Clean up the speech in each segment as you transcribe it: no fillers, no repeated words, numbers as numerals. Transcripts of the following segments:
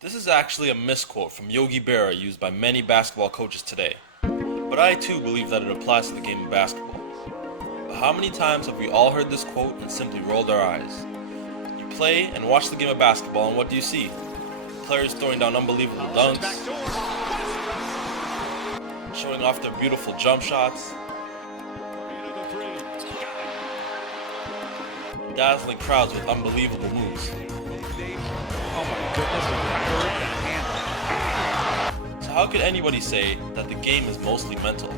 This is actually a misquote from Yogi Berra used by many basketball coaches today, but I too believe that it applies to the game of basketball. But how many times have we all heard this quote and simply rolled our eyes? You play and watch the game of basketball and what do you see? Players throwing down unbelievable dunks, showing off their beautiful jump shots, dazzling crowds with unbelievable moves. Oh my goodness, So how could anybody say that the game is mostly mental?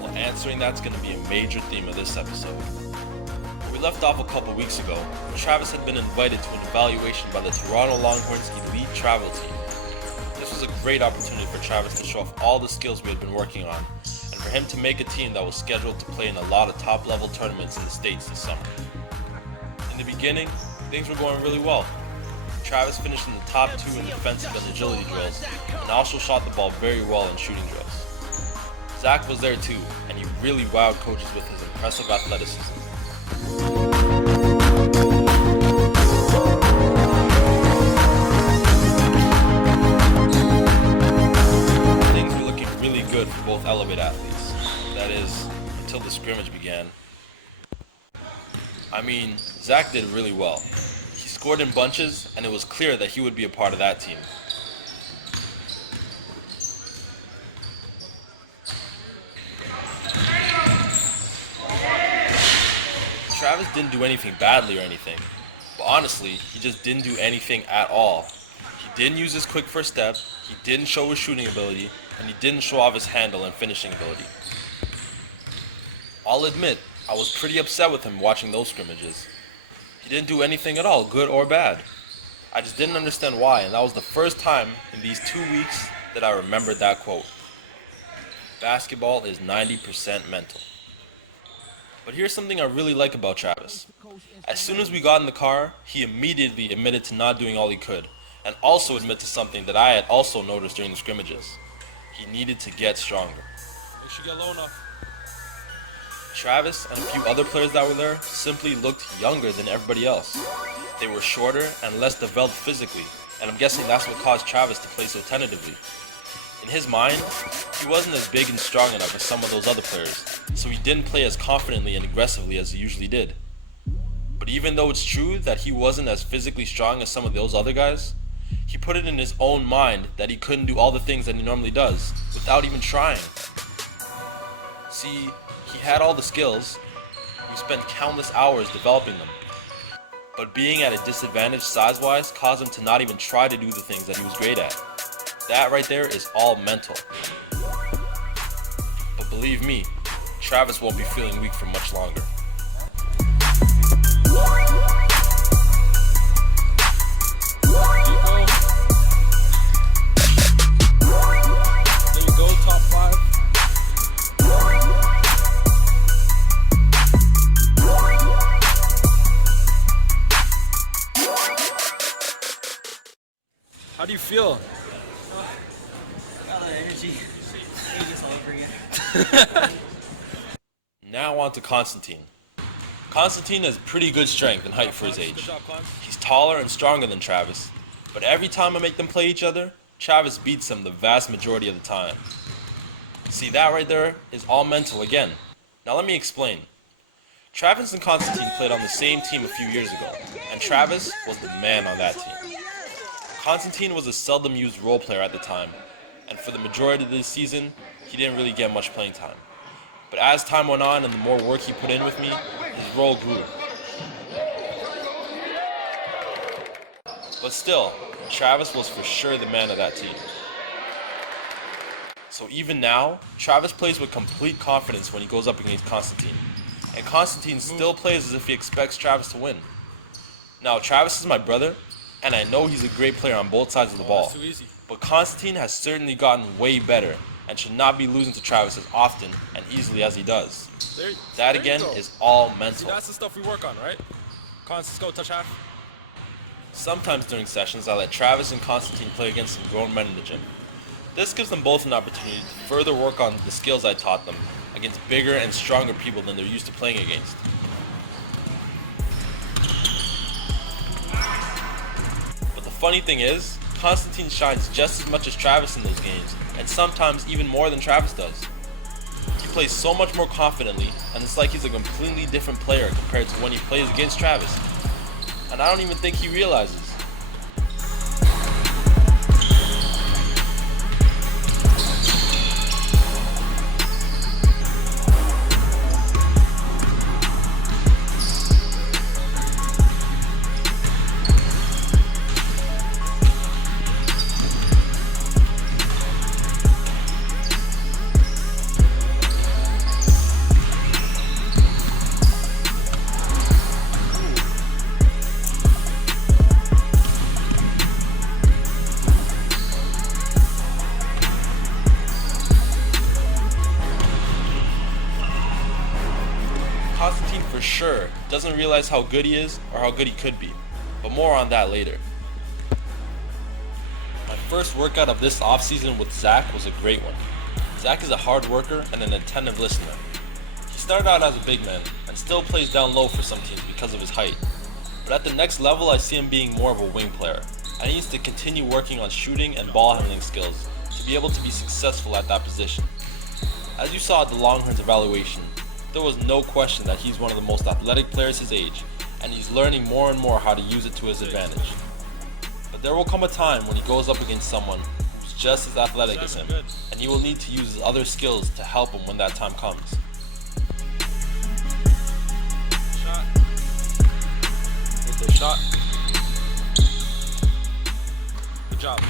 Well, answering that's going to be a major theme of this episode. We left off a couple weeks ago when Travis had been invited to an evaluation by the Toronto Longhorns elite travel team. This was a great opportunity for Travis to show off all the skills we had been working on, and for him to make a team that was scheduled to play in a lot of top-level tournaments in the States this summer. In the beginning, things were going really well. Travis finished in the top 2 in defensive and agility drills, and also shot the ball very well in shooting drills. Zach was there too, and he really wowed coaches with his impressive athleticism. Things were looking really good for both Elevate athletes. That is, until the scrimmage began. I mean, Zach did really well. He scored in bunches, and it was clear that he would be a part of that team. Travis didn't do anything badly or anything, but honestly, he just didn't do anything at all. He didn't use his quick first step, he didn't show his shooting ability, and he didn't show off his handle and finishing ability. I'll admit, I was pretty upset with him watching those scrimmages. He didn't do anything at all, good or bad. I just didn't understand why, and that was the first time in these 2 weeks that I remembered that quote. Basketball is 90% mental. But here's something I really like about Travis. As soon as we got in the car, he immediately admitted to not doing all he could, and also admitted to something that I had also noticed during the scrimmages. He needed to get stronger. Make sure you get low enough. Travis and a few other players that were there simply looked younger than everybody else. They were shorter and less developed physically, and I'm guessing that's what caused Travis to play so tentatively. In his mind, he wasn't as big and strong enough as some of those other players, so he didn't play as confidently and aggressively as he usually did. But even though it's true that he wasn't as physically strong as some of those other guys, he put it in his own mind that he couldn't do all the things that he normally does without even trying. See, he had all the skills, we spent countless hours developing them, but being at a disadvantage size-wise caused him to not even try to do the things that he was great at. That right there is all mental. But believe me, Travis won't be feeling weak for much longer. There you go, top 5. How do you feel? Got the energy. Ages all over again. Now on to Constantine. Constantine has pretty good strength and height for his age. Good job, Clem. He's taller and stronger than Travis, but every time I make them play each other, Travis beats him the vast majority of the time. See, that right there is all mental again. Now let me explain. Travis and Constantine played on the same team a few years ago, and Travis was the man on that team. Constantine was a seldom used role player at the time, and for the majority of this season, he didn't really get much playing time. But as time went on and the more work he put in with me, his role grew. But still, Travis was for sure the man of that team. So even now, Travis plays with complete confidence when he goes up against Constantine. And Constantine still plays as if he expects Travis to win. Now, Travis is my brother, and I know he's a great player on both sides of the ball. That's too easy. But Constantine has certainly gotten way better and should not be losing to Travis as often and easily as he does. That again is all See, mental. that's the stuff we work on, right? Constance, go touch half. Sometimes during sessions, I let Travis and Constantine play against some grown men in the gym. This gives them both an opportunity to further work on the skills I taught them against bigger and stronger people than they're used to playing against. But the funny thing is, Constantine shines just as much as Travis in those games, and sometimes even more than Travis does. He plays so much more confidently, and it's like he's a completely different player compared to when he plays against Travis. And I don't even think he realizes. Constantine for sure doesn't realize how good he is or how good he could be, but more on that later. My first workout of this offseason with Zach was a great one. Zach is a hard worker and an attentive listener. He started out as a big man and still plays down low for some teams because of his height. But at the next level I see him being more of a wing player, and he needs to continue working on shooting and ball handling skills to be able to be successful at that position. As you saw at the Longhorns evaluation, there was no question that he's one of the most athletic players his age, and he's learning more and more how to use it to his advantage. But there will come a time when he goes up against someone who's just as athletic as him, and he will need to use his other skills to help him when that time comes. Shot. With the shot. Good job.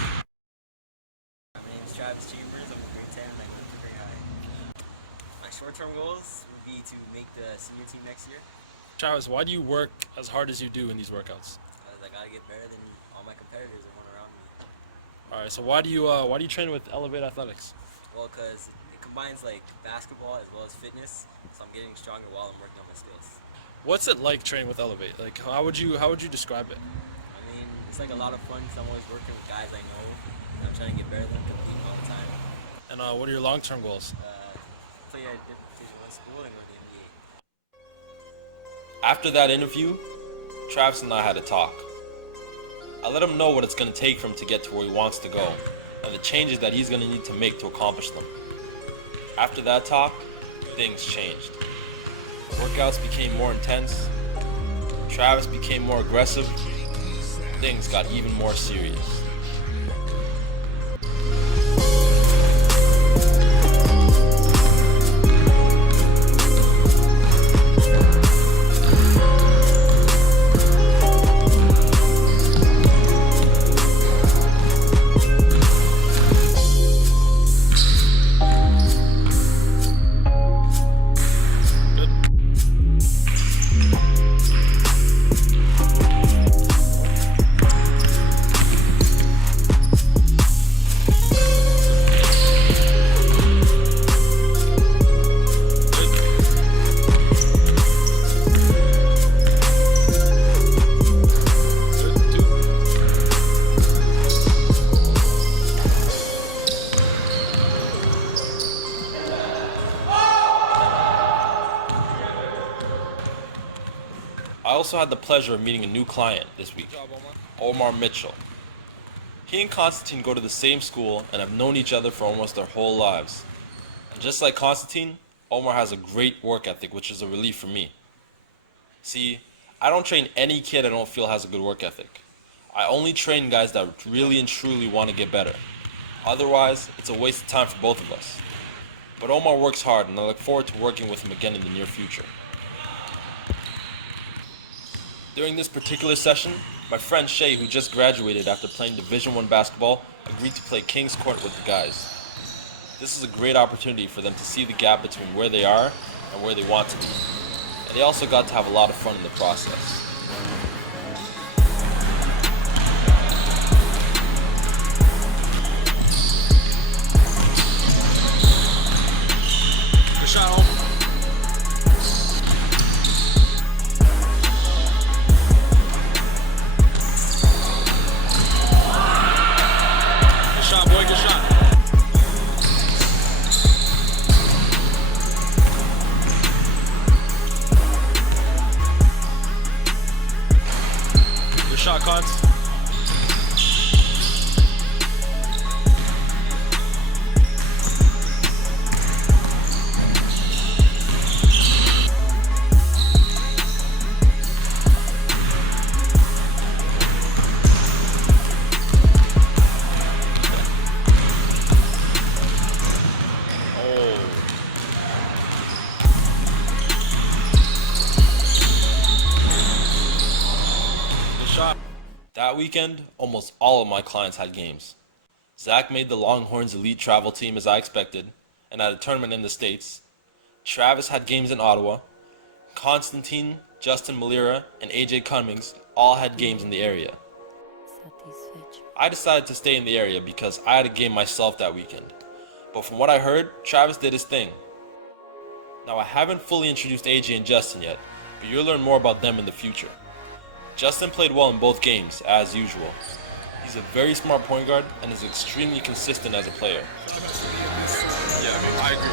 My name is Travis Chambers. I'm in grade 10 and I go to Pickering High. My short-term goals would be to make the senior team next year. Travis, why do you work as hard as you do in these workouts? Because I gotta get better than all my competitors and one around me. All right, so why do you train with Elevate Athletics? Well, because it combines like basketball as well as fitness, so I'm getting stronger while I'm working on my skills. What's it like training with Elevate? Like, how would you describe it? I mean, it's like a lot of fun. So I'm always working with guys I know. And I'm trying to get better than them, competing all the time. And what are your long-term goals? Play at a different Division I school and go to the NBA. After that interview, Travis and I had a talk. I let him know what it's going to take for him to get to where he wants to go, and the changes that he's going to need to make to accomplish them. After that talk, things changed. Workouts became more intense, Travis became more aggressive, things got even more serious. I also had the pleasure of meeting a new client this week, Good job, Omar. Omar Mitchell. He and Constantine go to the same school and have known each other for almost their whole lives. And just like Constantine, Omar has a great work ethic, which is a relief for me. See, I don't train any kid I don't feel has a good work ethic. I only train guys that really and truly want to get better. Otherwise, it's a waste of time for both of us. But Omar works hard, and I look forward to working with him again in the near future. During this particular session, my friend Shay, who just graduated after playing Division I basketball, agreed to play King's Court with the guys. This is a great opportunity for them to see the gap between where they are and where they want to be. And they also got to have a lot of fun in the process. Good shot, Omar. Good shot, boy. Good shot. Good shot, Cons. shot. That weekend, almost all of my clients had games. Zach made the Longhorns elite travel team as I expected, and at a tournament in the States. Travis had games in Ottawa. Constantine, Justin Molera, and Aj Cummings all had games in the area. I decided to stay in the area because I had a game myself that weekend. But from what I heard, Travis did his thing. Now I haven't fully introduced AJ and Justin yet, but you'll learn more about them in the future. Justin played well in both games, as usual. He's a very smart point guard and is extremely consistent as a player. Yeah, I agree.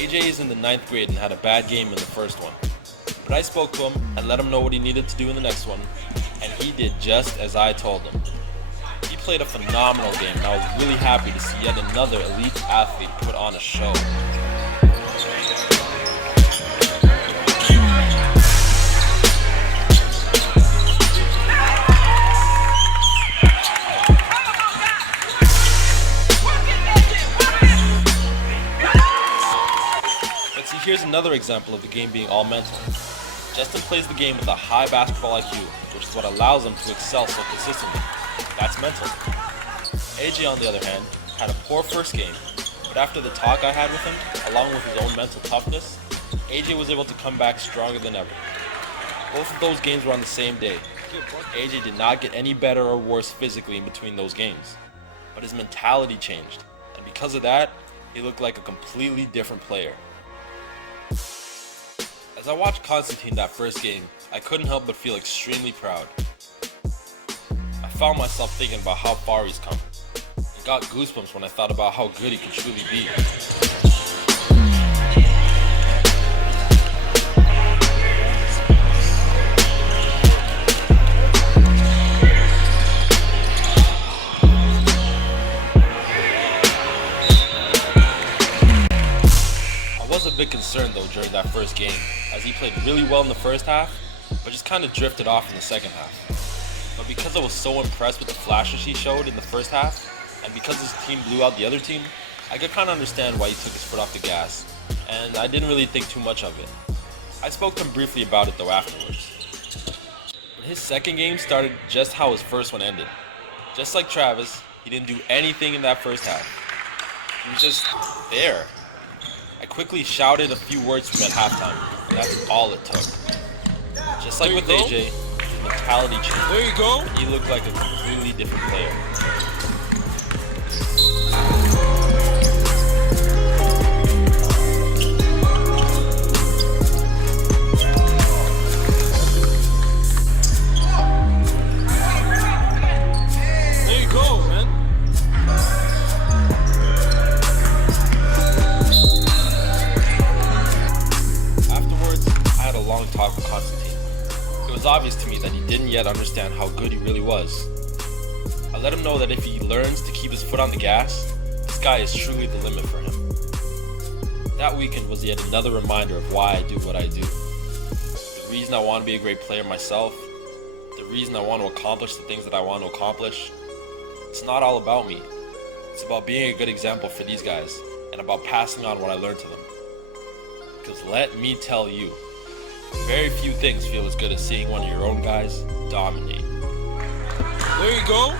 AJ is in the 9th grade and had a bad game in the first one. But I spoke to him and let him know what he needed to do in the next one, and he did just as I told him. He played a phenomenal game, and I was really happy to see yet another elite athlete put on a show. But see, here's another example of the game being all mental. Justin plays the game with a high basketball IQ, which is what allows him to excel so consistently. That's mental. AJ, on the other hand, had a poor first game, but after the talk I had with him, along with his own mental toughness, AJ was able to come back stronger than ever. Both of those games were on the same day. AJ did not get any better or worse physically in between those games, but his mentality changed, and because of that, he looked like a completely different player. As I watched Constantine that first game, I couldn't help but feel extremely proud. I found myself thinking about how far he's come. I got goosebumps when I thought about how good he can truly be. I was a bit concerned though during that first game, as he played really well in the first half, but just kind of drifted off in the second half. But because I was so impressed with the flashes he showed in the first half, and because his team blew out the other team, I could kind of understand why he took his foot off the gas, and I didn't really think too much of it. I spoke to him briefly about it though afterwards. But his second game started just how his first one ended. Just like Travis, he didn't do anything in that first half. He was just there. I quickly shouted a few words to him at halftime, and that's all it took. Just like with AJ, his mentality changed. There you go. He looked like a completely different player. There you go, man. Afterwards, I had a long talk with Constantine. It was obvious to me that he didn't yet understand how good he really was. I let him know that if he learns to keep his foot on the gas, the sky is truly the limit for him. That weekend was yet another reminder of why I do what I do. The reason I want to be a great player myself, the reason I want to accomplish the things that I want to accomplish. It's not all about me. It's about being a good example for these guys and about passing on what I learned to them. Because let me tell you, very few things feel as good as seeing one of your own guys dominate. There you go.